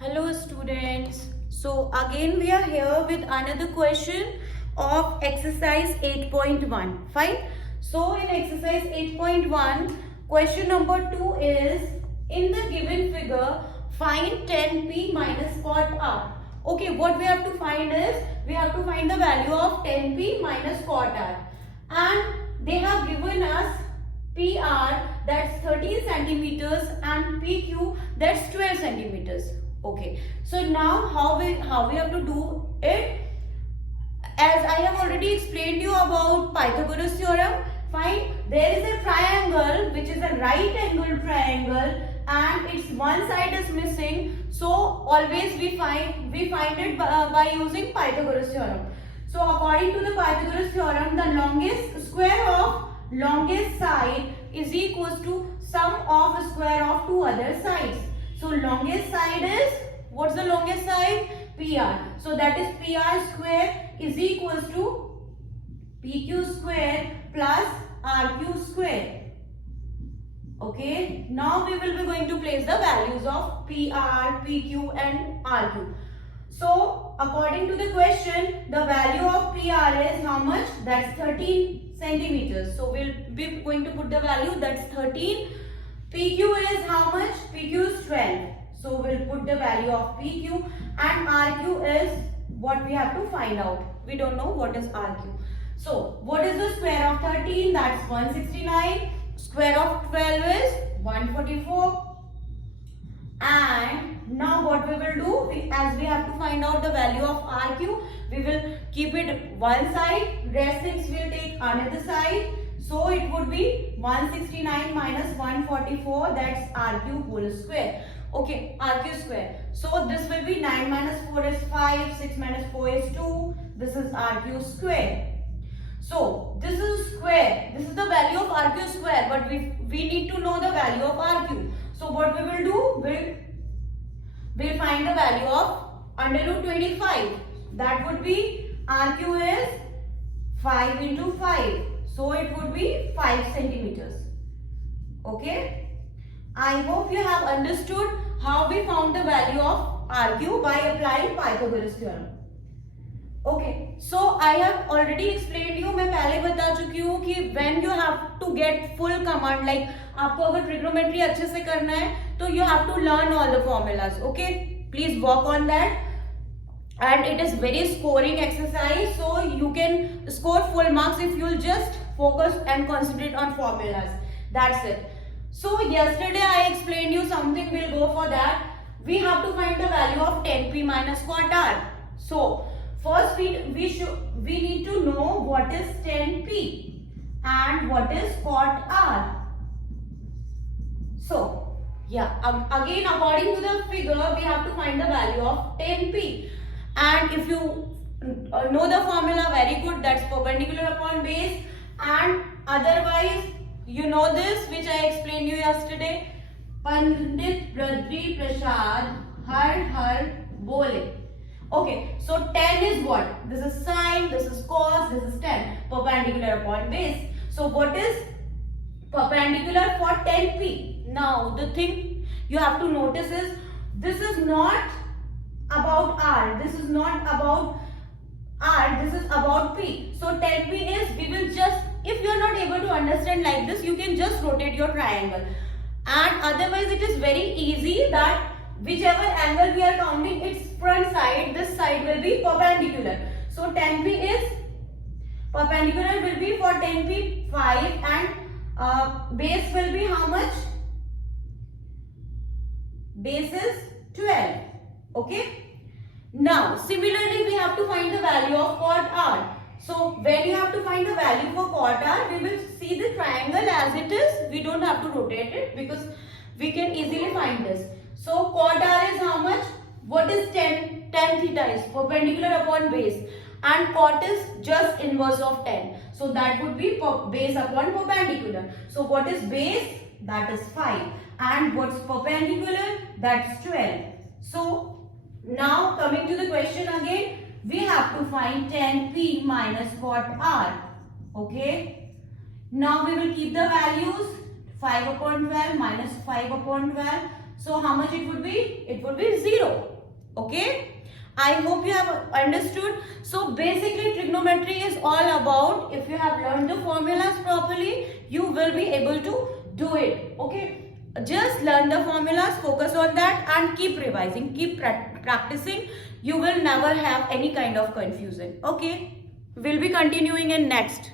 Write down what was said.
Hello students. So again we are here with another question of exercise 8.1. Fine. So in exercise 8.1, question number 2 is, in the given figure find tan p minus cot r. Okay, what we have to find is, we have to find the value of tan p minus cot r, and they have given us PR, that's 13 centimeters, and PQ, that's 12 centimeters. Okay, so now how we have to do it? As I have already explained you about Pythagoras theorem. Fine, there is a triangle which is a right angle triangle and its one side is missing, so always we find it by using Pythagoras theorem. So according to the Pythagoras theorem, the longest square of longest side is equals to sum of square of two other sides. So longest side is, what's the longest side? PR. So that is PR square is equals to PQ square plus RQ square. Okay. Now we will be going to place the values of PR, PQ and RQ. So according to the question, the value of PR is how much? That's 13 centimeters. So we'll be going to put the value, that's 13. PQ is how much? PQ is 12. So we'll put the value of PQ, and RQ is what we have to find out. We don't know what is RQ. So what is the square of 13? That's 169. Square of 12 is 144. And now what we will do, as we have to find out the value of RQ, we will keep it one side, rest things will take another side. So it would be 169 minus 144, that's RQ whole square. Okay, RQ square. So this will be 9 minus 4 is 5, 6 minus 4 is 2. This is RQ square. So this is square. This is the value of RQ square, but we need to know the value of RQ. So what we will do, we'll find the value of under root 25. That would be RQ is 5 into 5. So it would be 5 centimeters. Okay. I hope you have understood how we found the value of RQ by applying Pythagoras theorem. Okay, so I have already explained you, मैं पहले बता चुकी हूँ कि when you have to get full command, like आपको अगर trigonometry अच्छे से करना है तो you have to learn all the formulas. Okay, please work on that. And it is very scoring exercise, so you can score full marks if you just focus and concentrate on formulas. That's it. So yesterday I explained you something, we'll go for that. We have to find the value of tan p minus cot r. So first we need to know what is tan p and what is cot r. So yeah, again according to the figure we have to find the value of tan p. And if you know the formula, very good, that's perpendicular upon base. And otherwise, you know this which I explained you yesterday, Pandit Badri Prasad har bole. Okay, so tan is what? This is sine, this is cos, this is tan, perpendicular upon base. So what is perpendicular for tan p? Now the thing you have to notice is, this is not about r, this is not about r, this is about p. So tan p is, we will just, if you are not able to understand like this, you can just rotate your triangle. And otherwise it is very easy that whichever angle we are counting, its front side, this side will be perpendicular. So tan p is perpendicular will be for tan p 5 and base will be how much? Base is 12. Okay. Now similarly we have to find the value of cot r. So when you have to find the value for cot r, we will see the triangle as it is. We don't have to rotate it because we can easily find this. So cot r is how much? What is tan? Tan theta is perpendicular upon base, and cot is just inverse of tan. So that would be base upon perpendicular. So what is base? That is 5. And what's perpendicular? That's 12. So now coming to the question again, we have to find tan p minus cot r. Okay. Now we will keep the values 5 upon 12 minus 5 upon 12. So how much it would be? It would be 0. Okay, I hope you have understood. So basically trigonometry is all about, if you have learned the formulas properly, you will be able to do it. Okay, just learn the formulas, focus on that and keep revising, keep practicing. You will never have any kind of confusion. Okay, we'll be continuing in next.